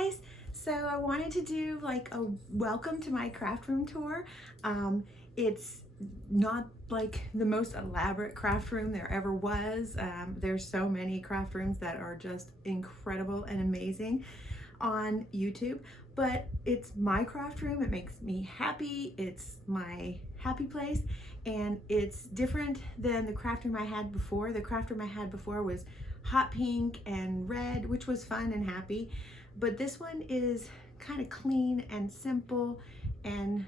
guys, so I wanted to do like a welcome to my craft room tour. It's not like the most elaborate craft room there ever was. There's so many craft rooms that are just incredible and amazing on YouTube, but it's my craft room. It makes me happy. It's my happy place, and it's different than the craft room I had before. The craft room I had before was hot pink and red, which was fun and happy, but this one is kind of clean and simple, and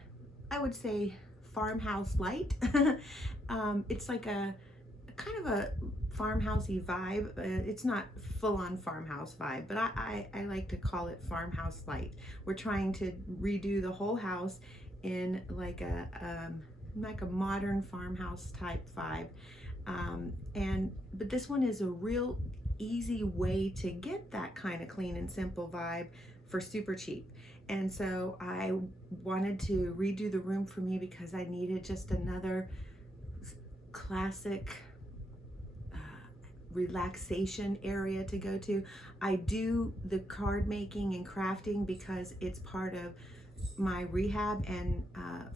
I would say farmhouse light. It's like a kind of a farmhousey vibe. It's not full-on farmhouse vibe, but I like to call it farmhouse light. We're trying to redo the whole house in like a modern farmhouse type vibe. But this one is a real easy way to get that kind of clean and simple vibe for super cheap. And so I wanted to redo the room for me because I needed just another classic relaxation area to go to. I do the card making and crafting because it's part of my rehab, and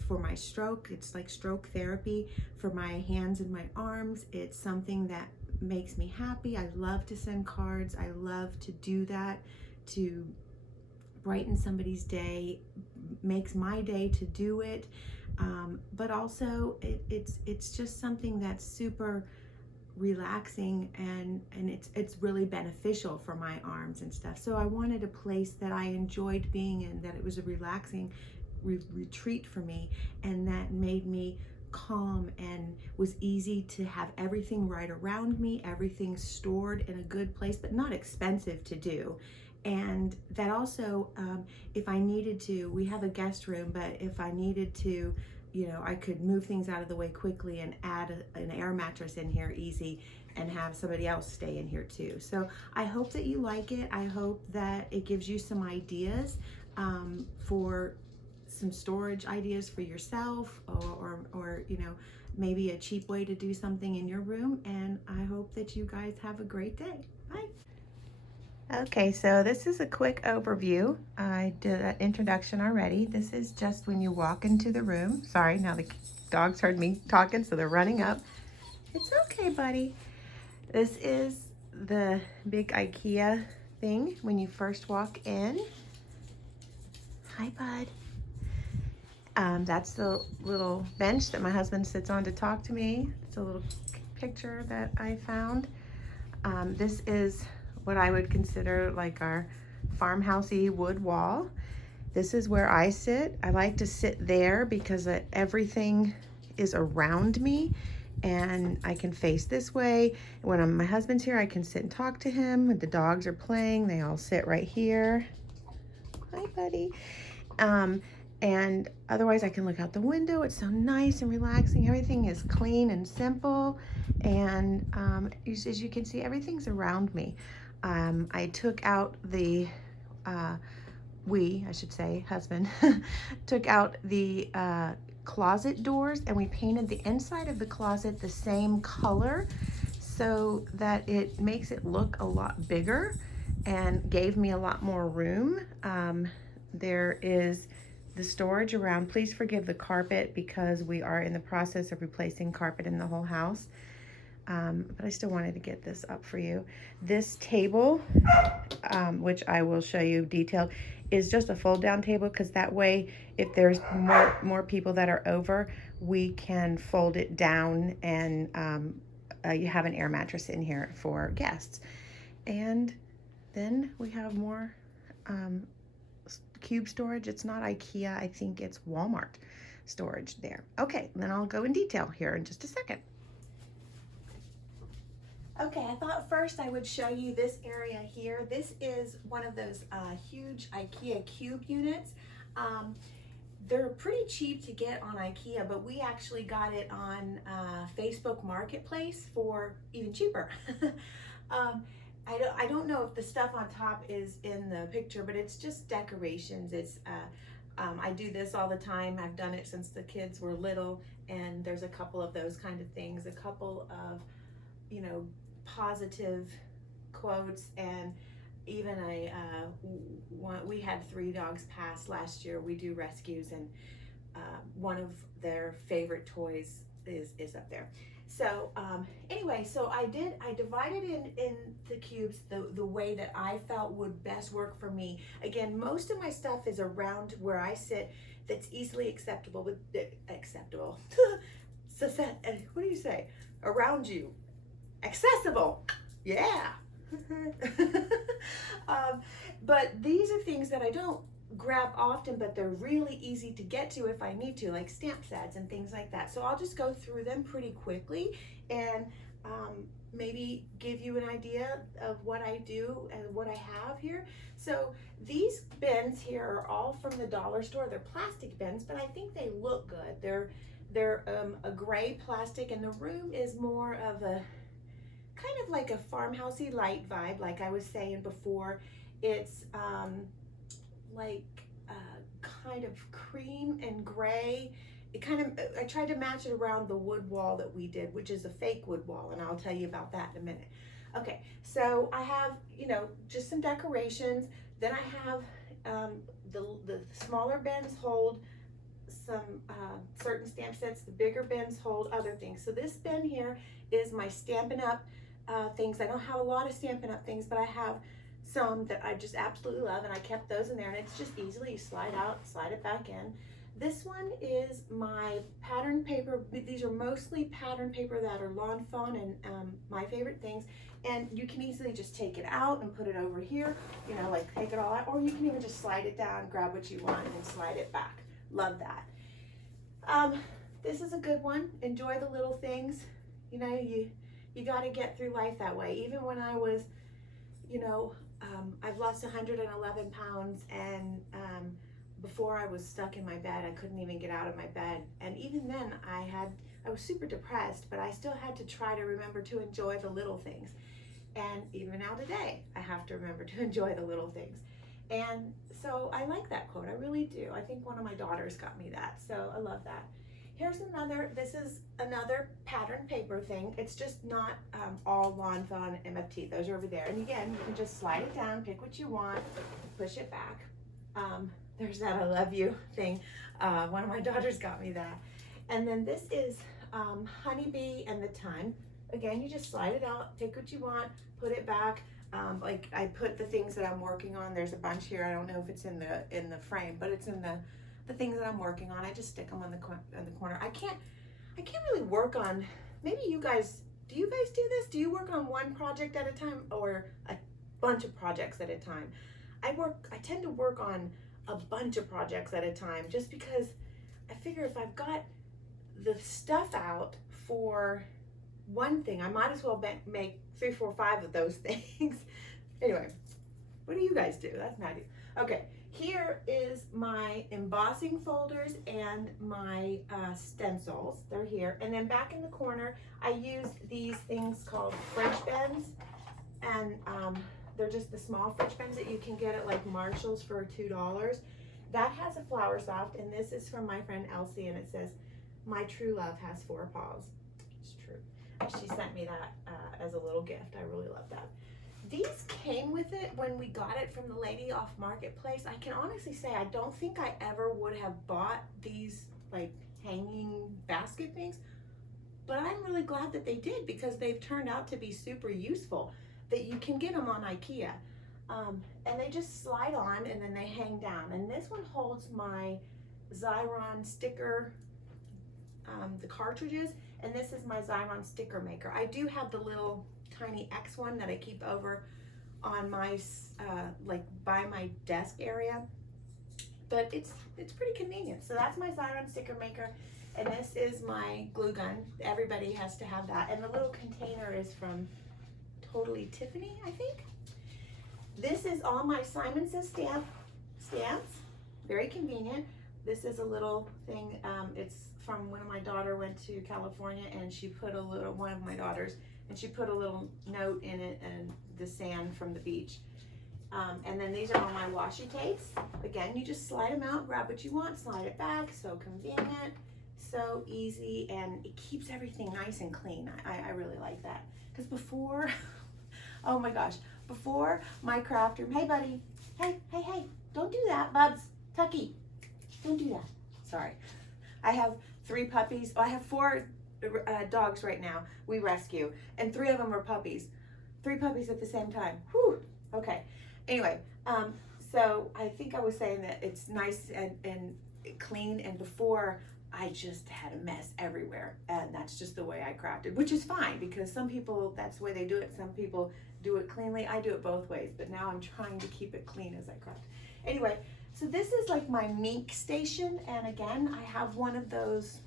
for my stroke, it's like stroke therapy for my hands and my arms. It's something that makes me happy. I love to send cards. I love to do that, to brighten somebody's day, makes my day to do it. But also it's just something that's super relaxing, and it's really beneficial for my arms and stuff. So I wanted a place that I enjoyed being in, that it was a relaxing retreat for me, and that made me calm and was easy to have everything right around me, everything stored in a good place, but not expensive to do. And that also, if I needed to, we have a guest room, but if I needed to, I could move things out of the way quickly and add an air mattress in here easy and have somebody else stay in here too. So I hope that you like it. I hope that it gives you some ideas for some storage ideas for yourself, or maybe a cheap way to do something in your room. And I hope that you guys have a great day. Bye. Okay, so this is a quick overview. I did an introduction already. This is just when you walk into the room. Sorry, now the dogs heard me talking, so they're running up. It's okay, buddy. This is the big Ikea thing when you first walk in. Hi, bud. That's the little bench that my husband sits on to talk to me. It's a little picture that I found. This is what I would consider like our farmhousey wood wall. This is where I sit. I like to sit there because everything is around me, and I can face this way. When my husband's here, I can sit and talk to him. When the dogs are playing, they all sit right here. Hi, buddy. And otherwise I can look out the window. It's so nice and relaxing. Everything is clean and simple, and as you can see, everything's around me. I took out the husband took out the closet doors, and we painted the inside of the closet the same color so that it makes it look a lot bigger and gave me a lot more room. There is the storage around. Please forgive the carpet because we are in the process of replacing carpet in the whole house. But I still wanted to get this up for you. This table, which I will show you detailed, is just a fold down table, because that way if there's more people that are over, we can fold it down, and you have an air mattress in here for guests. And then we have more cube storage. It's not Ikea, I think it's Walmart storage there. Okay, then I'll go in detail here in just a second. Okay, I thought first I would show you this area here. This is one of those huge Ikea cube units. They're pretty cheap to get on Ikea, but we actually got it on Facebook Marketplace for even cheaper. I don't know if the stuff on top is in the picture, but it's just decorations. It's I do this all the time. I've done it since the kids were little, and there's a couple of those kind of things, a couple of positive quotes, and even we we had 3 dogs pass last year. We do rescues, and one of their favorite toys is up there. So anyway, so I divided in the cubes the way that I felt would best work for me. Again, most of my stuff is around where I sit, that's easily acceptable. So what do you say? Around you, accessible. Yeah. But these are things that I don't grab often, but they're really easy to get to if I need to, like stamp sets and things like that. So I'll just go through them pretty quickly and maybe give you an idea of what I do and what I have here. So these bins here are all from the dollar store. They're plastic bins, but I think they look good. They're a gray plastic, and the room is more of a kind of like a farmhousey light vibe, like I was saying before. It's like kind of cream and gray. It kind of, I tried to match it around the wood wall that we did, which is a fake wood wall, and I'll tell you about that in a minute. Okay, so I have, you know, just some decorations. Then I have the smaller bins hold some certain stamp sets. The bigger bins hold other things. So this bin here is my Stampin' Up things. I don't have a lot of Stampin' Up things, but I have some that I just absolutely love, and I kept those in there, and it's just easily, you slide out, slide it back in. This one is my pattern paper. These are mostly pattern paper that are lawn fawn and my favorite things, and you can easily just take it out and put it over here, you know, like take it all out, or you can even just slide it down, grab what you want, and slide it back. Love that. This is a good one. Enjoy the little things. You know, you got to get through life that way. Even when I was, you know, I've lost 111 pounds, and before I was stuck in my bed, I couldn't even get out of my bed. And even then I was super depressed, but I still had to try to remember to enjoy the little things. And even now today, I have to remember to enjoy the little things. And so I like that quote, I really do. I think one of my daughters got me that, so I love that. Here's another, this is another pattern paper thing. It's just not all Lawn Fawn MFT. Those are over there. And again, you can just slide it down, pick what you want, push it back. There's that I love you thing. One of my daughters got me that. And then this is Honeybee and the Ton. Again, you just slide it out, pick what you want, put it back. Like I put the things that I'm working on. There's a bunch here. I don't know if it's in the frame, but it's in the things that I'm working on. I just stick them on the corner. I can't really work on, maybe you guys, do you guys do this? Do you work on one project at a time or a bunch of projects at a time? I tend to work on a bunch of projects at a time, just because I figure if I've got the stuff out for one thing, I might as well make 3, 4, 5 of those things. Anyway, what do you guys do? That's my idea. Okay, here is my embossing folders and my stencils. They're here. And then back in the corner, I used these things called French bends. And they're just the small French bends that you can get at like Marshall's for $2. That has a flower soft, and this is from my friend Elsie, and it says, "My true love has 4 paws." It's true. She sent me that as a little gift. I really love that. These came with it when we got it from the lady off Marketplace. I can honestly say I don't think I ever would have bought these like hanging basket things, but I'm really glad that they did, because they've turned out to be super useful. That you can get them on Ikea, and they just slide on and then they hang down. And this one holds my Xyron sticker, the cartridges, and this is my Xyron sticker maker. I do have the little tiny X one that I keep over on my like by my desk area, but it's pretty convenient. So that's my Xyron sticker maker, and this is my glue gun. Everybody has to have that. And the little container is from Totally Tiffany, I think. This is all my Simon Says stamps. Very convenient. This is a little thing. It's from when my daughter went to California, and she put a little, one of my daughters, and she put a little note in it and the sand from the beach. And then these are all my washi tapes. Again, you just slide them out, grab what you want, slide it back. So convenient, so easy, and it keeps everything nice and clean. I really like that. Because before, oh my gosh, before my craft room, hey buddy, hey, don't I have 3 puppies. Oh, I have 4 dogs right now we rescue, and 3 of them are puppies. 3 puppies at the same time. Whew. Okay. Anyway, so I think I was saying that it's nice and clean, and before I just had a mess everywhere, and that's just the way I crafted, which is fine because some people, that's the way they do it. Some people do it cleanly. I do it both ways, but now I'm trying to keep it clean as I craft. Anyway, so this is like my mink station, and again, I have one of those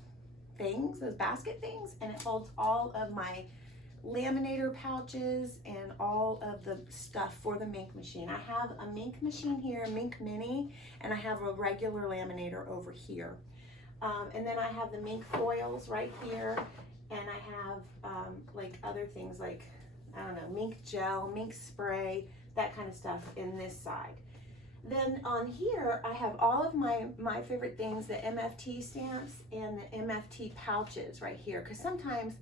things, those basket things, and it holds all of my laminator pouches and all of the stuff for the mink machine. I have a mink machine here, a mink mini, and I have a regular laminator over here. And then I have the mink foils right here, and I have like other things like, I don't know, mink gel, mink spray, that kind of stuff in this side. Then on here, I have all of my favorite things, the MFT stamps and the MFT pouches right here, because sometimes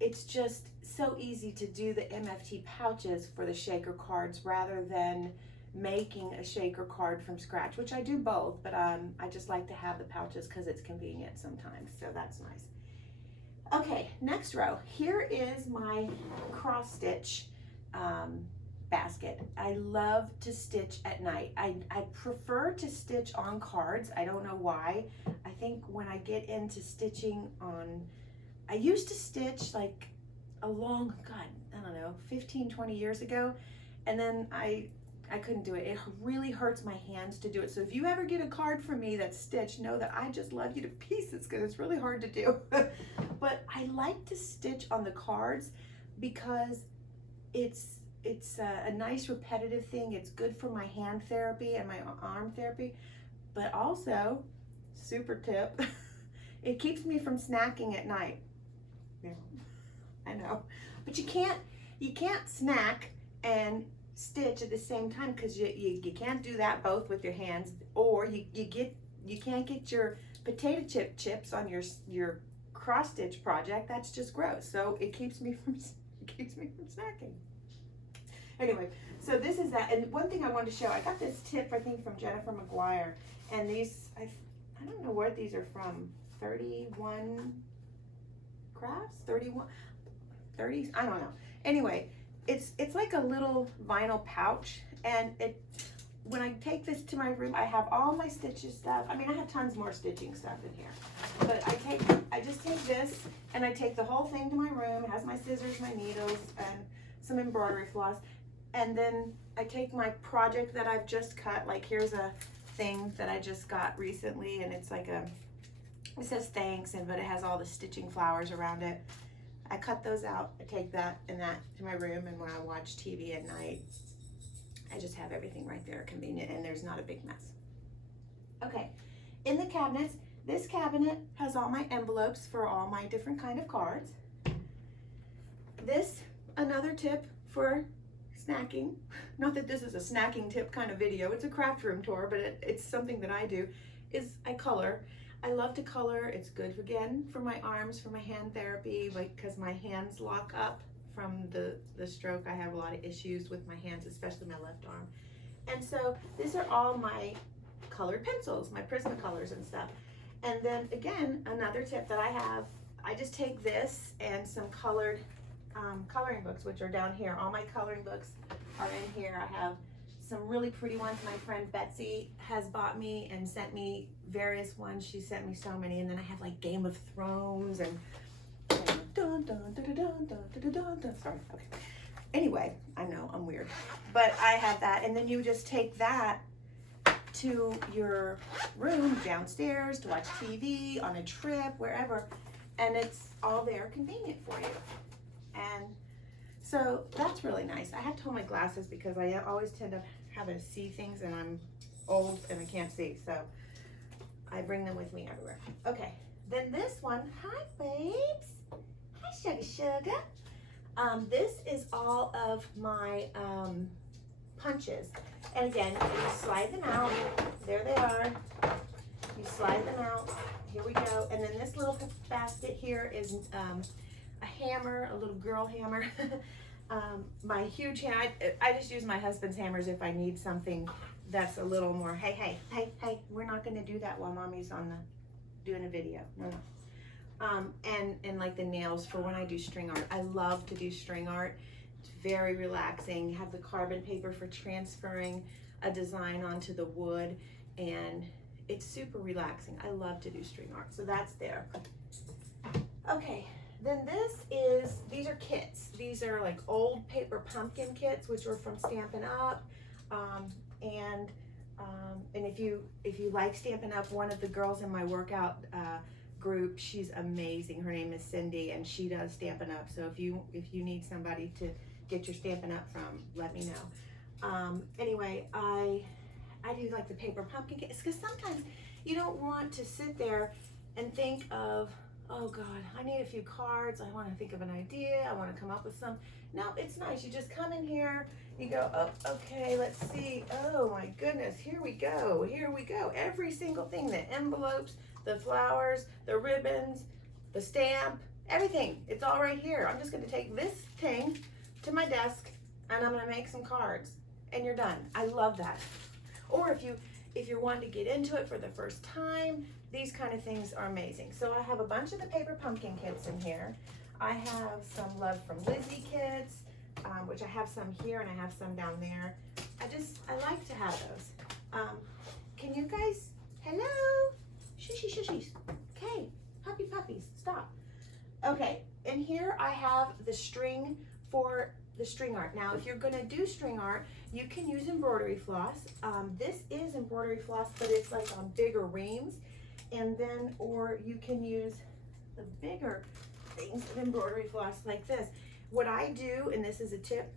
it's just so easy to do the MFT pouches for the shaker cards rather than making a shaker card from scratch, which I do both, but I just like to have the pouches because it's convenient sometimes, so that's nice. Okay, next row. Here is my cross stitch basket. I love to stitch at night. I prefer to stitch on cards. I don't know why. I think when I get into stitching on, I used to stitch like a long, God, I don't know, 15, 20 years ago, and then I couldn't do it. It really hurts my hands to do it. So if you ever get a card from me that's stitched, know that I just love you to pieces because it's really hard to do. But I like to stitch on the cards because it's a nice repetitive thing. It's good for my hand therapy and my arm therapy, but also, super tip, it keeps me from snacking at night. Yeah, I know, but you can't snack and stitch at the same time because you can't do that both with your hands, or you can't get your potato chips on your cross stitch project. That's just gross. So it keeps me from snacking. Anyway, so this is that. And one thing I wanted to show, I got this tip I think from Jennifer McGuire, and these I don't know where these are from. 31 crafts, 31, 30s, I don't know. Anyway, it's like a little vinyl pouch, and when I take this to my room, I have all my stitches stuff. I mean, I have tons more stitching stuff in here, but I just take this and I take the whole thing to my room. It has my scissors, my needles, and some embroidery floss, and then I take my project that I've just cut. Like here's a thing that I just got recently, and it's like it says thanks, but it has all the stitching flowers around it. I cut those out. I take that and that to my room, and when I watch TV at night, I just have everything right there, convenient, and there's not a big mess. Okay, in the cabinets, this cabinet has all my envelopes for all my different kind of cards. This, another tip for snacking. Not that this is a snacking tip kind of video, it's a craft room tour, but it's something that I do, is I color. I love to color. It's good, again, for my arms, for my hand therapy, like because my hands lock up from the stroke. I have a lot of issues with my hands, especially my left arm. And so these are all my colored pencils, my Prismacolors and stuff. And then again, another tip that I have, I just take this and some colored coloring books, which are down here. All my coloring books are in here. I have some really pretty ones my friend Betsy has bought me and sent me various ones. She sent me so many, and then I have like Game of Thrones and dun, dun, dun, dun, dun, dun, dun, dun. Sorry, okay. Anyway, I know I'm weird, but I have that, and then you just take that to your room downstairs to watch TV, on a trip, wherever, and it's all there convenient for you. And so that's really nice. I have to hold my glasses because I always tend to have to see things, and I'm old and I can't see, so I bring them with me everywhere. Okay, then this one, hi babes, hi sugar. This is all of my punches, and again, you slide them out. There they are. You slide them out. Here we go. And then this little basket here is a hammer, a little girl hammer. My huge hammer, I just use my husband's hammers if I need something that's a little more, hey, we're not gonna do that while mommy's on doing a video. No, no. And like the nails for when I do string art. I love to do string art. It's very relaxing. You have the carbon paper for transferring a design onto the wood, and it's super relaxing. I love to do string art. So that's there. Okay, then these are kits. These are like old paper pumpkin kits, which were from Stampin' Up. And if you like Stampin' Up, one of the girls in my workout group, she's amazing. Her name is Cindy, and she does Stampin' Up. So if you need somebody to get your Stampin' Up from, let me know. Anyway, I do like the paper pumpkin kits because sometimes you don't want to sit there and think of, oh God, I need a few cards. I want to think of an idea. I want to come up with some. No, it's nice. You just come in here. You go, oh, okay, let's see. Oh my goodness, here we go. Here we go. Every single thing, the envelopes, the flowers, the ribbons, the stamp, everything. It's all right here. I'm just going to take this thing to my desk and I'm going to make some cards and you're done. I love that. Or if you're wanting to get into it for the first time, these kind of things are amazing. So I have a bunch of the paper pumpkin kits in here. I have some Love from Lizzie kits, which I have some here and I have some down there. I like to have those. Can you guys, hello? Shushy shushies. Okay, puppies, stop. Okay, and here I have the string for the string art. Now, if you're gonna do string art, you can use embroidery floss. This is embroidery floss, but it's like on bigger reams. And then, or you can use the bigger things of embroidery floss like this. What I do, and this is a tip,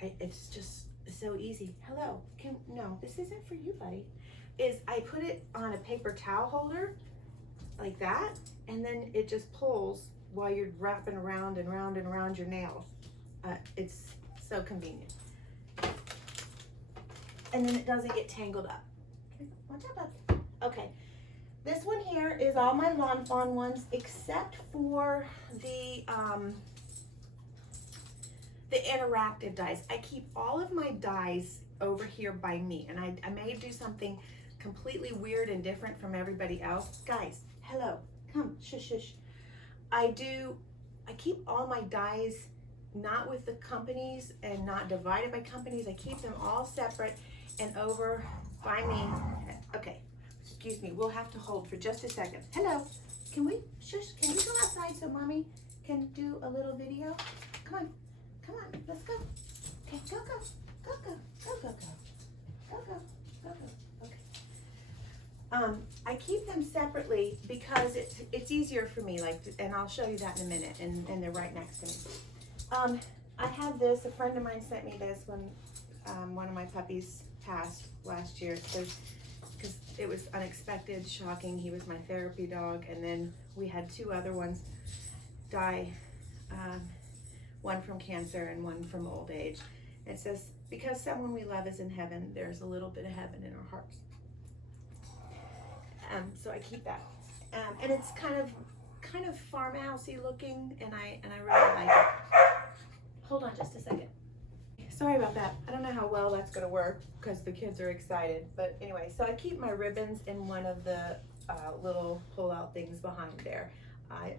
it's just so easy. Hello, no, this isn't for you, buddy. Is I put it on a paper towel holder like that, and then it just pulls while you're wrapping around and round and around your nail. It's so convenient. And then it doesn't get tangled up. Okay, watch out, Bubs. Okay, this one here is all my Lawn Fawn ones except for the interactive dies. I keep all of my dies over here by me, and I may do something completely weird and different from everybody else. Guys, hello, come, shush, shush. I keep all my dies not with the companies and not divided by companies. I keep them all separate and over by me. Okay, excuse me, we'll have to hold for just a second. Hello, can we go outside so mommy can do a little video? Come on, let's go. Okay, go. Okay. I keep them separately because it's easier for me, and I'll show you that in a minute, and they're right next to me. I have this, a friend of mine sent me this when one of my puppies passed last year, because it was unexpected, shocking. He was my therapy dog, and then we had two other ones die, one from cancer and one from old age. It says, because someone we love is in heaven, there's a little bit of heaven in our hearts. So I keep that, and it's kind of farmhousey looking, and I really like it. Hold on just a second. Sorry about that. I don't know how well that's going to work because the kids are excited. But anyway, so I keep my ribbons in one of the little pull-out things behind there. I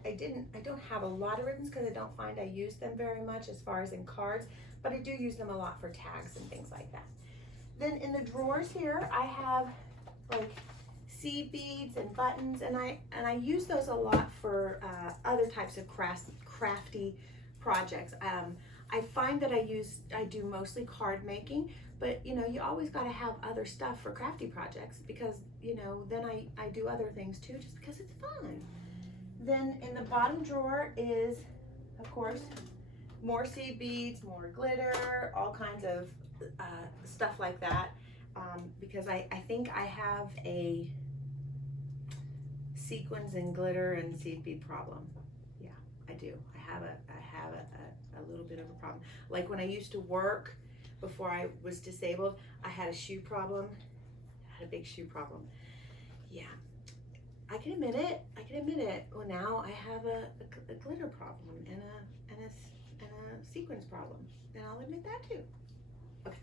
don't have a lot of ribbons because I don't find I use them very much as far as in cards, but I do use them a lot for tags and things like that. Then in the drawers here, I have like seed beads and buttons, and I use those a lot for other types of crafty projects. I find that I do mostly card making, but you know, you always got to have other stuff for crafty projects because, you know, then I do other things too just because it's fun. Then in the bottom drawer is, of course, more seed beads, more glitter, all kinds of stuff like that, because I think I have a sequins and glitter and seed bead problem. Yeah, I do. I have a little bit of a problem. Like when I used to work before I was disabled, I had a shoe problem. I had a big shoe problem. Yeah, I can admit it. Well, now I have a glitter problem and a sequins problem, and I'll admit that too. Okay.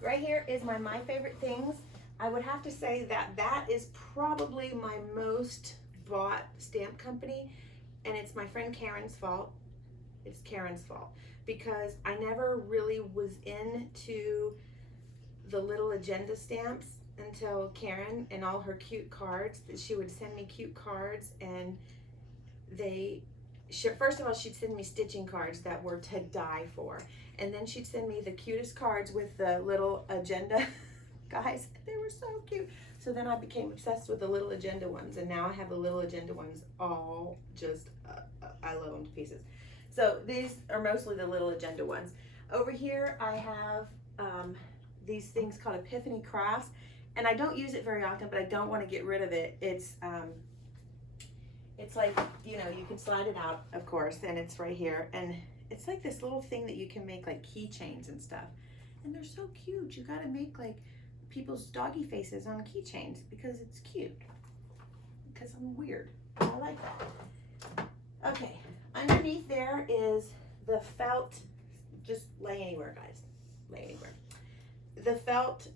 Right here is my favorite things. I would have to say that that is probably my most bought stamp company, and it's my friend Karen's fault. It's Karen's fault because I never really was into the little agenda stamps until Karen and all her cute cards. That she would send me cute cards, and first of all, she'd send me stitching cards that were to die for, and then she'd send me the cutest cards with the little agenda guys. They were so cute. So then I became obsessed with the little agenda ones, and now I have the little agenda ones all just I love them to pieces. So these are mostly the little agenda ones. Over here I have these things called Epiphany Crafts, and I don't use it very often, but I don't want to get rid of it. It's like, you know, you can slide it out, of course, and it's right here, and it's like this little thing that you can make like keychains and stuff, and they're so cute. You got to make like people's doggy faces on keychains because it's cute, because I'm weird. I like that. Okay, underneath there is the felt. Just lay anywhere, guys, lay anywhere. The felt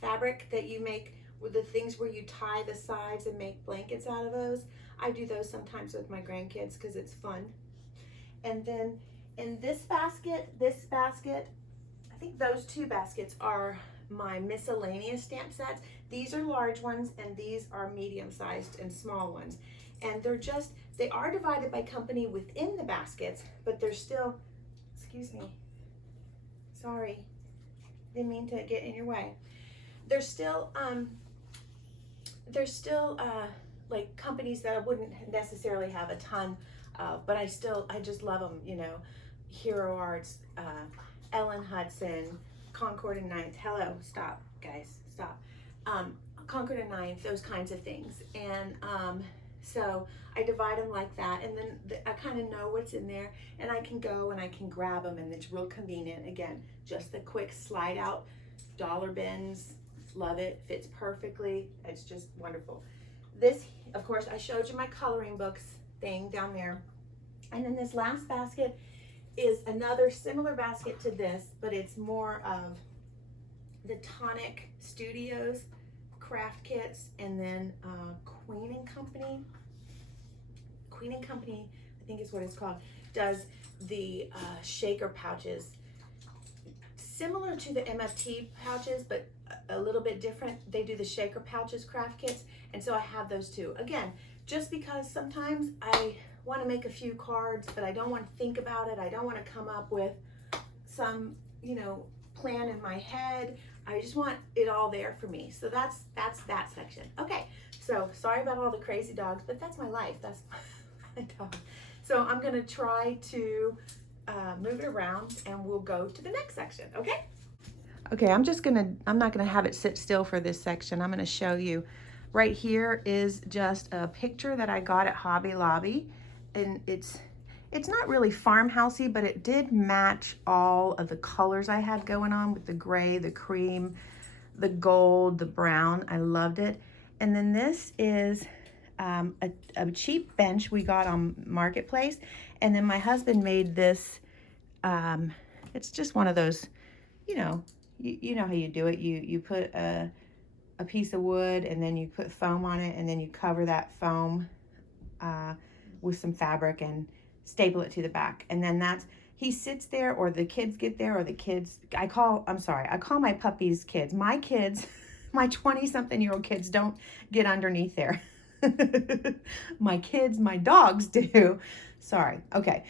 fabric that you make with the things where you tie the sides and make blankets out of those. I do those sometimes with my grandkids because it's fun. And then in this basket, I think those two baskets are my miscellaneous stamp sets. These are large ones, and these are medium-sized and small ones. And they are divided by company within the baskets, but they're still, excuse me, sorry, didn't mean to get in your way. They're still like companies that I wouldn't necessarily have a ton of, but I just love them, you know. Hero Arts, Ellen Hudson, Concord and Ninth. Hello, stop, guys, stop. Concord and Ninth, those kinds of things. And so I divide them like that, and then I kind of know what's in there, and I can go and I can grab them, and it's real convenient. Again, just the quick slide out dollar bins. Love it, fits perfectly. It's just wonderful. This, of course, I showed you my coloring books thing down there. And then this last basket is another similar basket to this, but it's more of the Tonic Studios craft kits, and then Queen and Company, I think is what it's called, does the shaker pouches. Similar to the MFT pouches, but a little bit different. They do the shaker pouches craft kits, and so I have those too. Again, just because sometimes I want to make a few cards, but I don't want to think about it. I don't want to come up with some, you know, plan in my head. I just want it all there for me. So that's that section. Okay, so sorry about all the crazy dogs, but that's my life. That's my dog. So I'm gonna try to move it around, and we'll go to the next section, okay? Okay, I'm not gonna have it sit still for this section. I'm gonna show you. Right here is just a picture that I got at Hobby Lobby, and it's not really farmhousey, but it did match all of the colors I had going on with the gray, the cream, the gold, the brown. I loved it. And then this is a cheap bench we got on Marketplace, and then my husband made this. It's just one of those, you know how you do it. You put a piece of wood, and then you put foam on it, and then you cover that foam with some fabric and staple it to the back. And then he sits there, or the kids get there, or the kids, I call my puppies kids. My kids, my 20-something-year-old kids don't get underneath there. My dogs do. Sorry. Okay.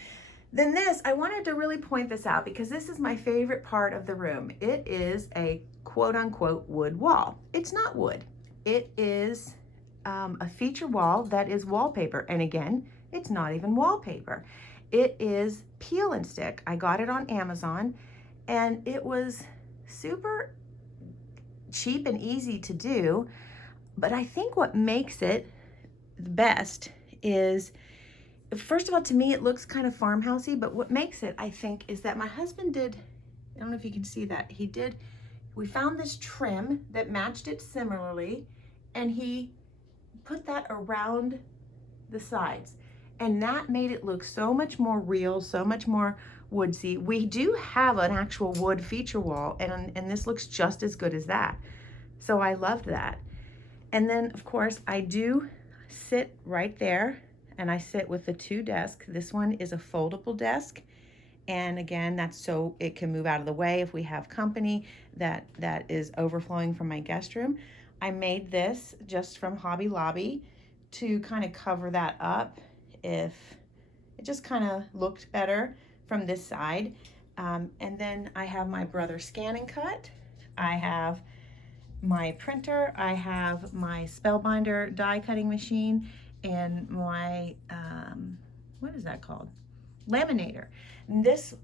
Then this, I wanted to really point this out because this is my favorite part of the room. It is a quote-unquote wood wall. It's not wood. It is a feature wall that is wallpaper. And again, it's not even wallpaper. It is peel and stick. I got it on Amazon, and it was super cheap and easy to do. But I think what makes it the best is, first of all, to me, it looks kind of farmhousey, but what makes it, I think, is that my husband did, I don't know if you can see that, we found this trim that matched it similarly, and he put that around the sides. And that made it look so much more real, so much more woodsy. We do have an actual wood feature wall, and this looks just as good as that. So I loved that. And then of course I do sit right there, and I sit with the 2 desks. This one is a foldable desk. And again, that's so it can move out of the way if we have company that is overflowing from my guest room. I made this just from Hobby Lobby to kind of cover that up if it just kind of looked better from this side. And then I have my brother Scan and Cut. I have my printer. I have my Spellbinder die cutting machine and my, what is that called? Laminator. And this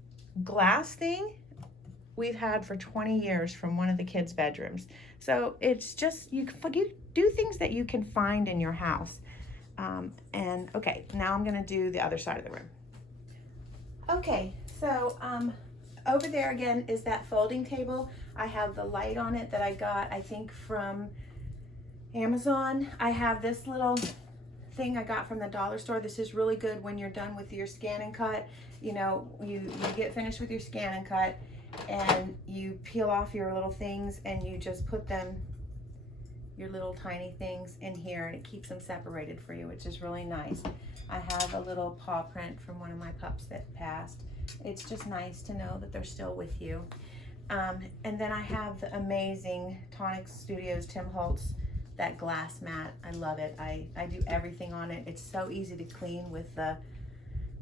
glass thing we've had for 20 years from one of the kids' bedrooms. So it's just, you do things that you can find in your house. And okay, now I'm gonna do the other side of the room. Okay, so over there again is that folding table. I have the light on it that I got, I think, from Amazon. I have this little thing I got from the dollar store. This is really good when you're done with your Scan and Cut. You know, you get finished with your Scan and Cut and you peel off your little things and you just put them, your little tiny things, in here, and it keeps them separated for you, which is really nice. I have a little paw print from one of my pups that passed. It's just nice to know that they're still with you. And then I have the amazing Tonic Studios Tim Holtz, that glass mat. I love it. I do everything on it. It's so easy to clean with the,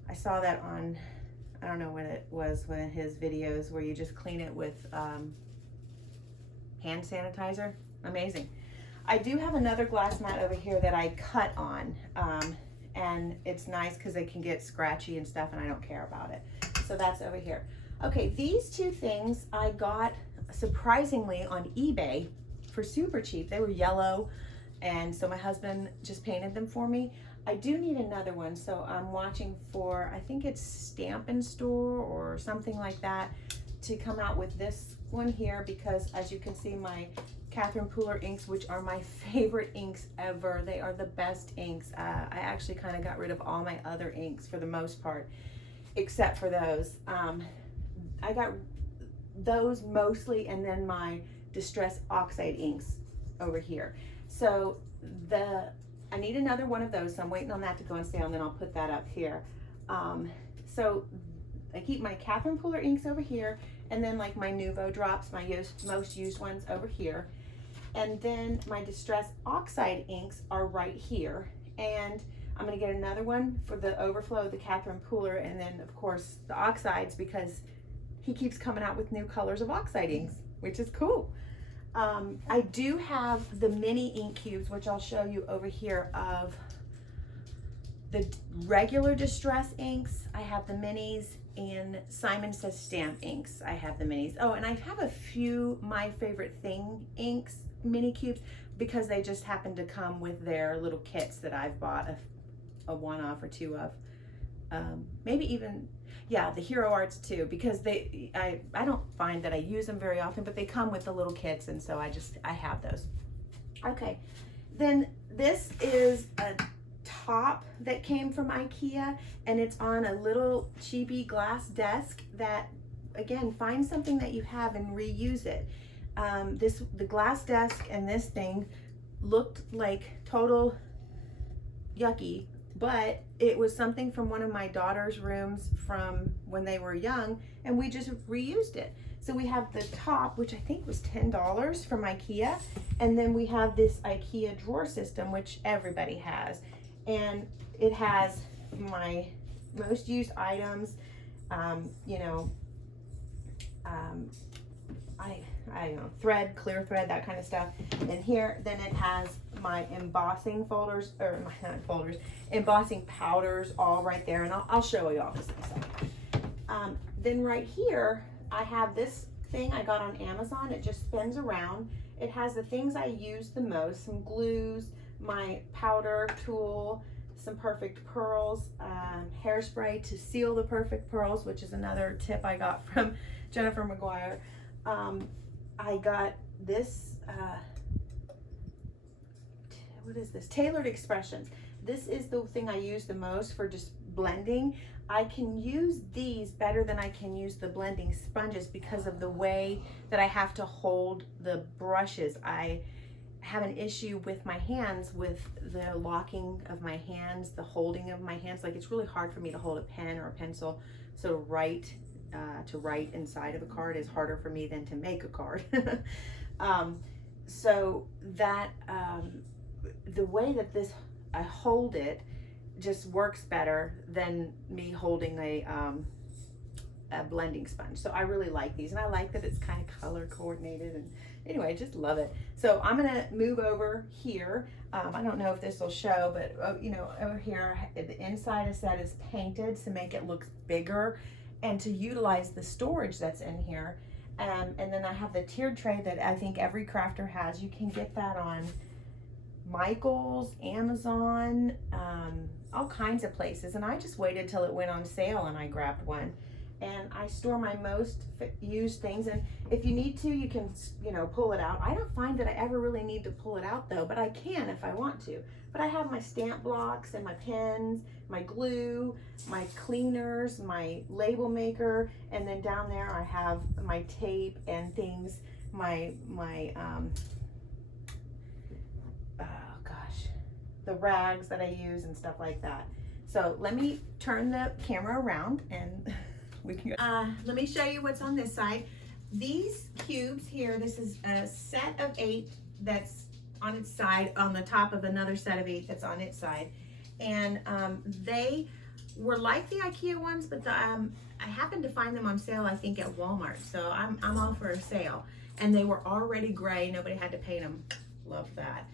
I saw that on, I don't know when it was, one of his videos where you just clean it with hand sanitizer. Amazing. I do have another glass mat over here that I cut on, and it's nice because it can get scratchy and stuff, and I don't care about it. So that's over here. Okay, these 2 things I got surprisingly on eBay for super cheap. They were yellow, and so my husband just painted them for me. I do need another one, so I'm watching for, I think it's Stamp and Store or something like that, to come out with this one here, because as you can see, my Catherine Pooler inks, which are my favorite inks ever. They are the best inks. I actually kind of got rid of all my other inks for the most part, except for those. I got those mostly, and then my Distress Oxide inks over here. So I need another one of those, so I'm waiting on that to go on sale, and then I'll put that up here. So I keep my Catherine Pooler inks over here, and then like my Nuvo drops, my most used ones over here. And then my Distress Oxide inks are right here. And I'm gonna get another one for the overflow of the Catherine Pooler, and then of course the oxides, because he keeps coming out with new colors of oxide inks, which is cool. I do have the mini ink cubes, which I'll show you over here, of the regular Distress inks. I have the minis, and Simon Says Stamp inks. I have the minis. Oh, and I have a few My Favorite Thing inks mini cubes, because they just happen to come with their little kits that I've bought a one-off or 2 of. Maybe even, yeah, the Hero Arts too, because I don't find that I use them very often, but they come with the little kits, and so I have those. Okay, then this is a top that came from Ikea, and it's on a little cheapy glass desk that, again, find something that you have and reuse it. The glass desk and this thing looked like total yucky, but it was something from one of my daughter's rooms from when they were young, and we just reused it. So we have the top, which I think was $10 from Ikea, and then we have this Ikea drawer system, which everybody has, and it has my most used items, you know, I don't know, thread, clear thread, that kind of stuff. And here, then it has my embossing folders, or not folders, embossing powders, all right there. And I'll show you all this in a second. Then right here, I have this thing I got on Amazon. It just spins around. It has the things I use the most, some glues, my powder tool, some perfect pearls, hairspray to seal the perfect pearls, which is another tip I got from Jennifer McGuire. I got this, what is this? Tailored Expressions. This is the thing I use the most for just blending, I can use these better than I can use the blending sponges because of the way that I have to hold the brushes. I have an issue with my hands, with the locking of my hands, the holding of my hands. Like, it's really hard for me to hold a pen or a pencil. So to write inside of a card is harder for me than to make a card. So that the way that I hold it just works better than me holding a blending sponge. So I really like these, and I like that it's kind of color coordinated, and anyway, I just love it. So I'm gonna move over here. I don't know if this will show, but you know, over here, the inside I said is painted to make it look bigger and to utilize the storage that's in here. And then I have the tiered tray that I think every crafter has. You can get that on Michael's, Amazon, all kinds of places. And I just waited till it went on sale and I grabbed one. And I store my most used things. And if you need to, you can, you know, pull it out. I don't find that I ever really need to pull it out though, but I can if I want to. But I have my stamp blocks and my pens, my glue, my cleaners, my label maker, and then down there I have my tape and things, the rags that I use and stuff like that. So let me turn the camera around and we can go. Let me show you what's on this side. These cubes here, this is a set of 8 that's on its side, on the top of another set of 8 that's on its side. And they were like the Ikea ones, but I happened to find them on sale, I think, at Walmart. So I'm all for a sale. And they were already gray, nobody had to paint them. Love that.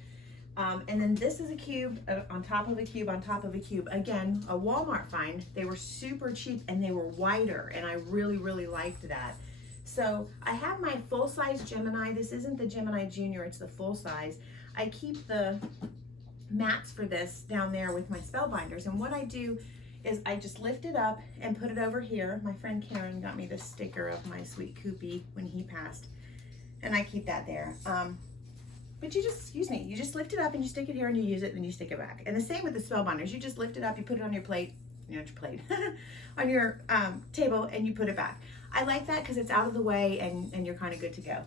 And then this is a cube on top of a cube on top of a cube. Again, a Walmart find. They were super cheap and they were wider, and I really, really liked that. So I have my full-size Gemini. This isn't the Gemini Junior, it's the full size. I keep the mats for this down there with my spellbinders, and what I do is I just lift it up and put it over here. My friend Karen got me this sticker of my sweet Koopy when he passed, and I keep that there. But you just, you just lift it up and you stick it here and you use it and you stick it back. And the same with the spellbinders. You just lift it up, you put it on your plate, not your plate, on your table, and you put it back. I like that because it's out of the way and you're kind of good to go.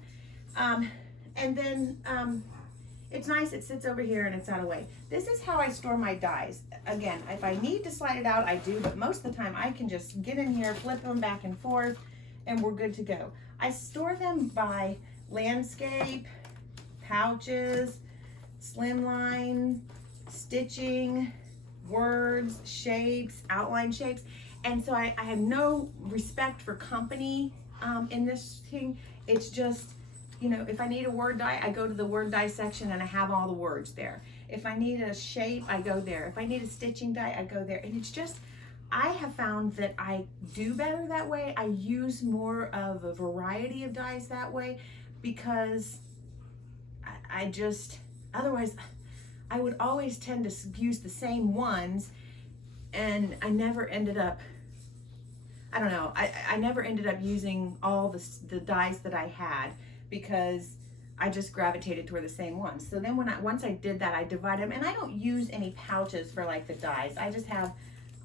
And then it's nice, it sits over here and it's out of the way. This is how I store my dies. Again, if I need to slide it out, I do, but most of the time I can just get in here, flip them back and forth, and we're good to go. I store them by landscape, pouches, slimline, stitching, words, shapes, outline shapes. And so I have no respect for company in this thing. It's just, you know, if I need a word die, I go to the word die section and I have all the words there. If I need a shape, I go there. If I need a stitching die, I go there. And it's just, I have found that I do better that way. I use more of a variety of dies that way because I just, otherwise I would always tend to use the same ones, and I never ended up, I don't know, I never ended up using all the dies that I had because I just gravitated toward the same ones. So then once I did that, I divide them, and I don't use any pouches for like the dies. I just have,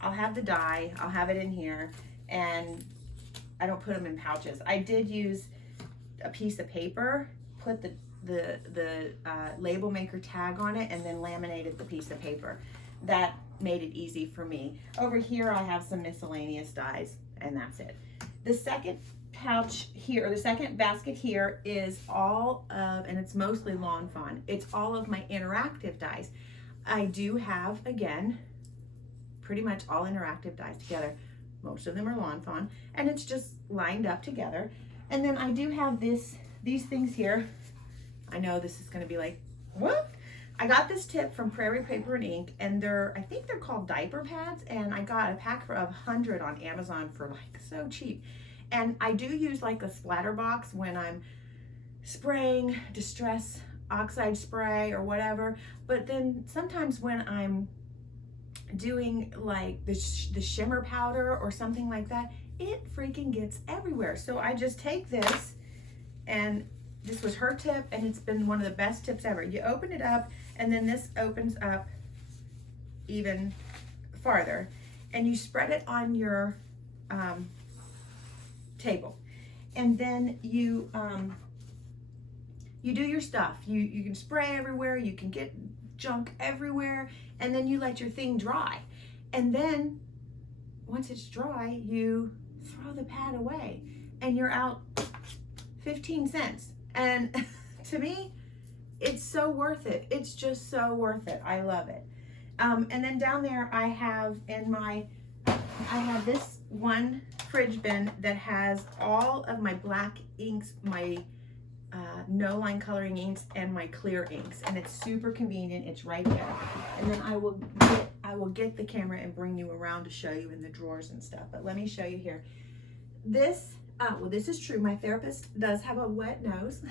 I'll have the die, I'll have it in here, and I don't put them in pouches. I did use a piece of paper, put the label maker tag on it, and then laminated the piece of paper. That made it easy for me. Over here I have some miscellaneous dies, and that's it. The second pouch here, or the second basket here, is all of, and it's mostly Lawn Fawn, it's all of my interactive dies. I do have, again, pretty much all interactive dies together. Most of them are Lawn Fawn, and it's just lined up together. And then I do have these things here. I know this is gonna be like, what? I got this tip from Prairie Paper and Ink, and I think they're called diaper pads, and I got a pack of 100 on Amazon for like so cheap. And I do use like a splatter box when I'm spraying Distress Oxide spray or whatever, but then sometimes when I'm doing like the shimmer powder or something like that, it freaking gets everywhere. So I just take this, and this was her tip, and it's been one of the best tips ever. You open it up, and then this opens up even farther. and you spread it on your table. And then you do your stuff. You can spray everywhere, you can get junk everywhere, and then you let your thing dry. And then once it's dry, you throw the pad away and you're out 15 cents. And to me, it's so worth it. It's just so worth it. I love it. And then down there I have I have this one fridge bin that has all of my black inks, my no line coloring inks, and my clear inks, and it's super convenient. It's right there. And then I will get the camera and bring you around to show you in the drawers and stuff. But let me show you here. This well, this is true. My therapist does have a wet nose.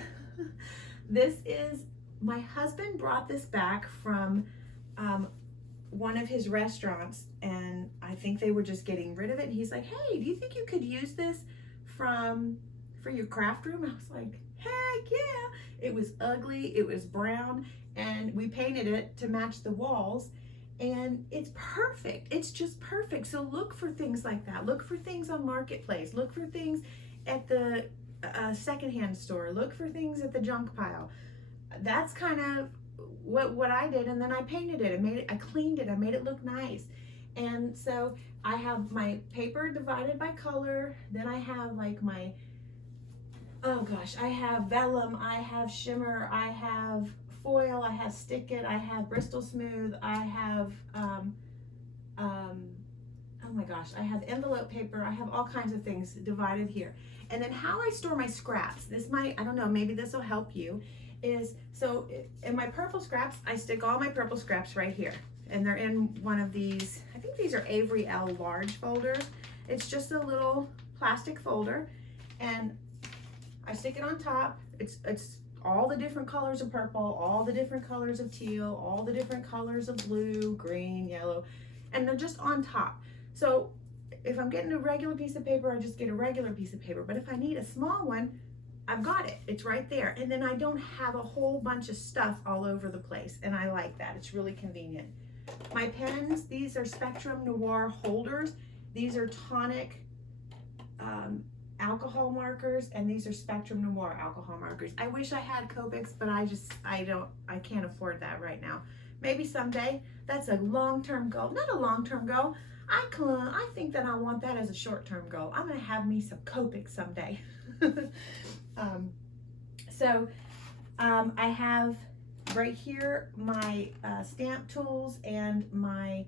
This is, my husband brought this back from one of his restaurants, and I think they were just getting rid of it. And he's like, hey, do you think you could use this for your craft room? I was like, heck yeah. It was ugly, it was brown, and we painted it to match the walls, and it's perfect. It's just perfect. So look for things like that. Look for things on Marketplace. Look for things at the secondhand store. Look for things at the junk pile. That's kind of what I did, and then I painted it. I cleaned it. I made it look nice. And so I have my paper divided by color. Then I have like my, oh gosh, I have vellum, I have shimmer, I have foil, I have stick it, I have Bristol Smooth, I have oh my gosh, I have envelope paper, I have all kinds of things divided here. And then how I store my scraps, this might, I don't know, maybe this will help you, is, so in my purple scraps, I stick all my purple scraps right here. And they're in one of these, I think these are Avery L large folders. It's just a little plastic folder, and I stick it on top. It's all the different colors of purple, all the different colors of teal, all the different colors of blue, green, yellow, and they're just on top. So if I'm getting a regular piece of paper, I just get a regular piece of paper. But if I need a small one, I've got it. It's right there. And then I don't have a whole bunch of stuff all over the place. And I like that. It's really convenient. My pens, these are Spectrum Noir holders. These are tonic alcohol markers, and these are Spectrum Noir alcohol markers. I wish I had Copics, but I can't afford that right now. Maybe someday. That's a long-term goal. Not a long-term goal. I think that I want that as a short-term goal. I'm gonna have me some Copics someday. I have right here my stamp tools and my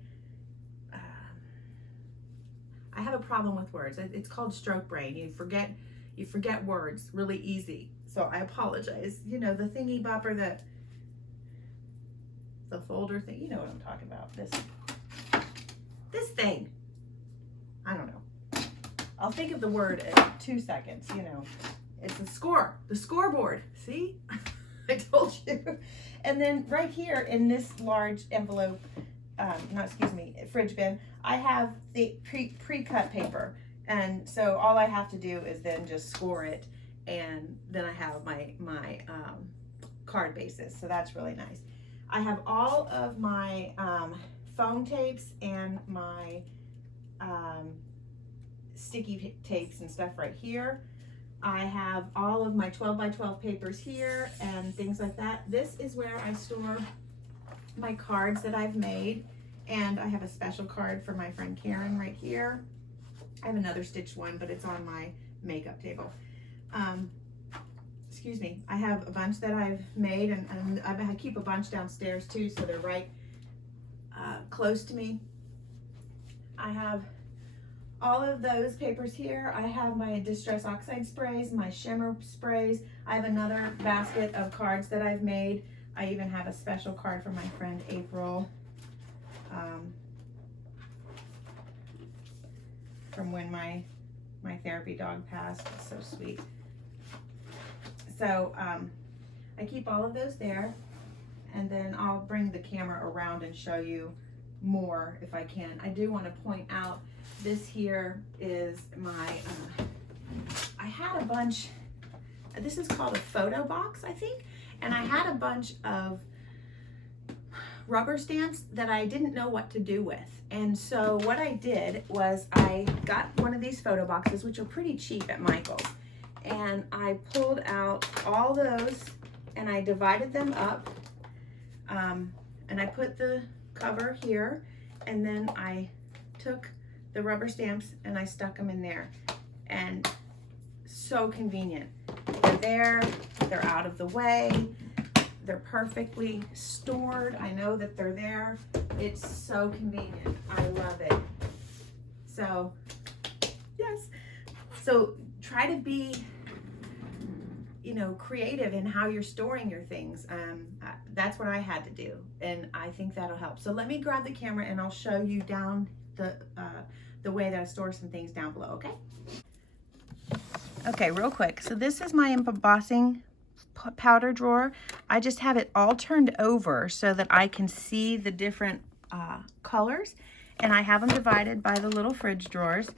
I have a problem with words. It's called stroke brain. You forget words really easy. So I apologize. You know, the thingy bopper, the folder thing, you know what I'm talking about. This thing. I don't know. I'll think of the word in 2 seconds, you know. It's the scoreboard. See? I told you. And then right here in this large envelope, fridge bin, I have the pre-cut paper. And so all I have to do is then just score it, and then I have my card bases. So that's really nice. I have all of my foam tapes and my sticky tapes and stuff right here. I have all of my 12 by 12 papers here and things like that. This is where I store my cards that I've made, and I have a special card for my friend Karen right here. I have another stitched one, but it's on my makeup table. Excuse me. I have a bunch that I've made, and I keep a bunch downstairs too, so they're right close to me. I have all of those papers here. I have my Distress Oxide sprays, my shimmer sprays. I have another basket of cards that I've made. I even have a special card for my friend April from when my therapy dog passed. It's so sweet. So I keep all of those there, and then I'll bring the camera around and show you more if I can. I do want to point out, this here is my, I had a bunch, this is called a photo box, I think, and I had a bunch of, rubber stamps that I didn't know what to do with. And so what I did was I got one of these photo boxes, which are pretty cheap at Michael's. And I pulled out all those and I divided them up. And I put the cover here, and then I took the rubber stamps and I stuck them in there. And so convenient. They're there, they're out of the way, they're perfectly stored. I know that they're there. It's so convenient. I love it. So, yes. So try to be, you know, creative in how you're storing your things. That's what I had to do, and I think that'll help. So let me grab the camera and I'll show you down the way that I store some things down below, okay? Okay, real quick. So this is my embossing powder drawer. I just have it all turned over so that I can see the different colors, and I have them divided by the little fridge drawers,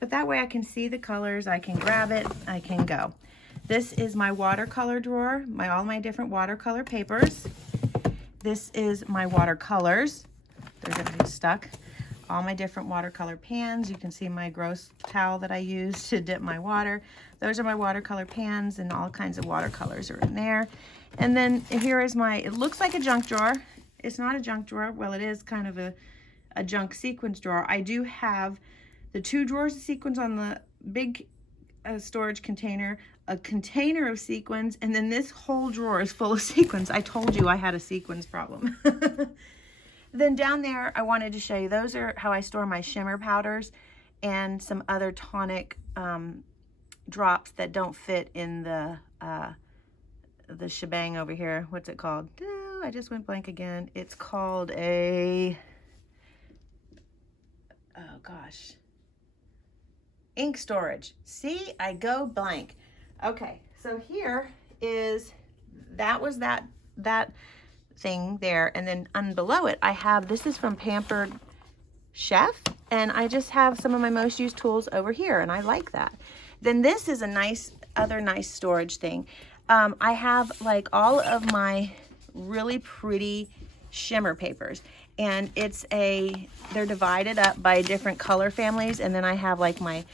but that way I can see the colors, I can grab it, I can go. This is my watercolor drawer, all my different watercolor papers. This is my watercolors. They're gonna get stuck. All my different watercolor pans. You can see my gross towel that I use to dip my water. Those are my watercolor pans, and all kinds of watercolors are in there. And then here is it looks like a junk drawer. It's not a junk drawer. Well, it is kind of a junk sequins drawer. I do have the 2 drawers of sequins on the big storage container, a container of sequins, and then this whole drawer is full of sequins. I told you I had a sequins problem. Then down there, I wanted to show you, those are how I store my shimmer powders and some other tonic drops that don't fit in the shebang over here. What's it called? Oh, I just went blank again. It's called oh gosh, ink storage. See, I go blank. Okay, so here is, that was that thing there, and then below it I have, this is from Pampered Chef, and I just have some of my most used tools over here, and I like that. Then this is a other nice storage thing. I have like all of my really pretty shimmer papers, and they're divided up by different color families, and then I have like my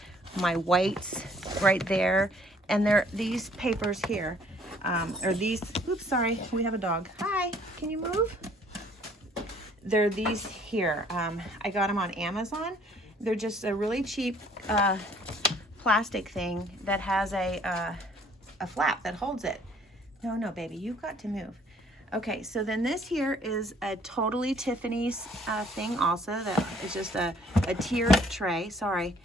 whites right there, and these papers here. Or these, oops, sorry, we have a dog. Hi, can you move? They're these here. I got them on Amazon. They're just a really cheap plastic thing that has a flap that holds it. No, baby, you've got to move. Okay, so then this here is a totally Tiffany's thing also. That is just a tiered tray, sorry.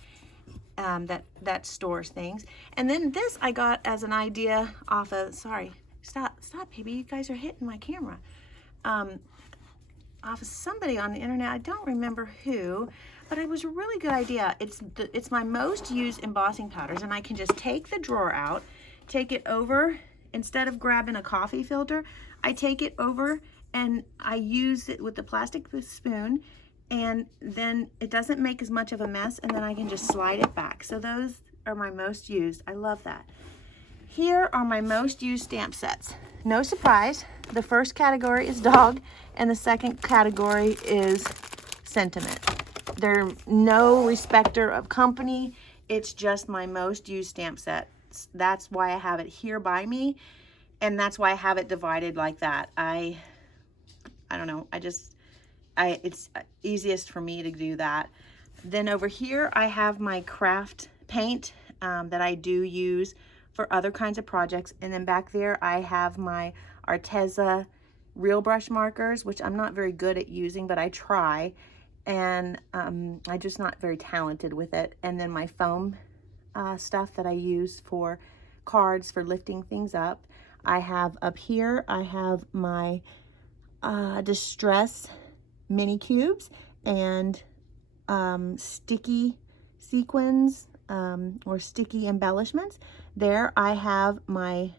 That stores things. And then this I got as an idea off of, sorry, stop baby, you guys are hitting my camera. Off of somebody on the internet, I don't remember who, but it was a really good idea. It's my most used embossing powders, and I can just take the drawer out, take it over, instead of grabbing a coffee filter, I take it over and I use it with the plastic spoon, and then it doesn't make as much of a mess, and then I can just slide it back. So those are my most used. I love that. Here are my most used stamp sets. No surprise, the first category is dog, and the second category is sentiment. They're no respecter of company. It's just my most used stamp sets. That's why I have it here by me, and that's why I have it divided like that. I don't know, it's easiest for me to do that. Then over here I have my craft paint that I do use for other kinds of projects, and then back there I have my Arteza real brush markers, which I'm not very good at using, but I try, and I'm just not very talented with it. And then my foam stuff that I use for cards, for lifting things up. I have up here, I have my Distress mini cubes and sticky sequins or sticky embellishments. There I have my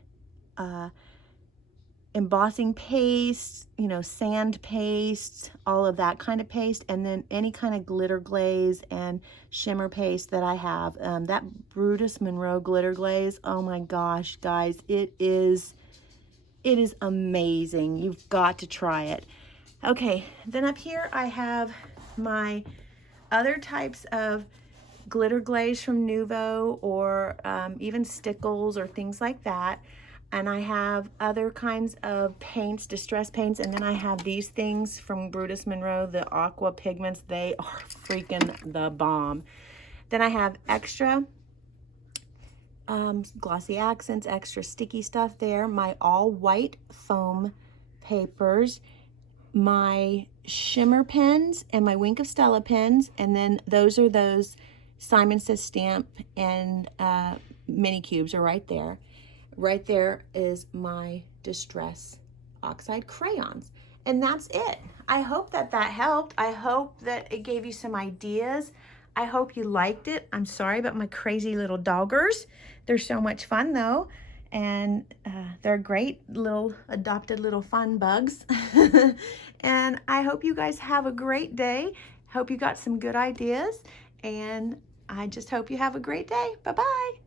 embossing paste, you know, sand paste, all of that kind of paste, and then any kind of glitter glaze and shimmer paste that I have. That Brutus Monroe glitter glaze, oh my gosh, guys, it is amazing. You've got to try it. Okay, then up here I have my other types of glitter glaze from Nuvo, or even stickles or things like that. And I have other kinds of paints, distress paints, and then I have these things from Brutus Monroe, the aqua pigments. They are freaking the bomb. Then I have extra glossy accents, extra sticky stuff there, my all white foam papers, my shimmer pens, and my Wink of Stella pens, and then those are those Simon Says stamp and mini cubes are right there. Right there is my Distress Oxide crayons. And that's it. I hope that that helped. I hope that it gave you some ideas. I hope you liked it. I'm sorry about my crazy little doggers. They're so much fun though. And they're great little adopted little fun bugs. And I hope you guys have a great day. Hope you got some good ideas. And I just hope you have a great day. Bye-bye.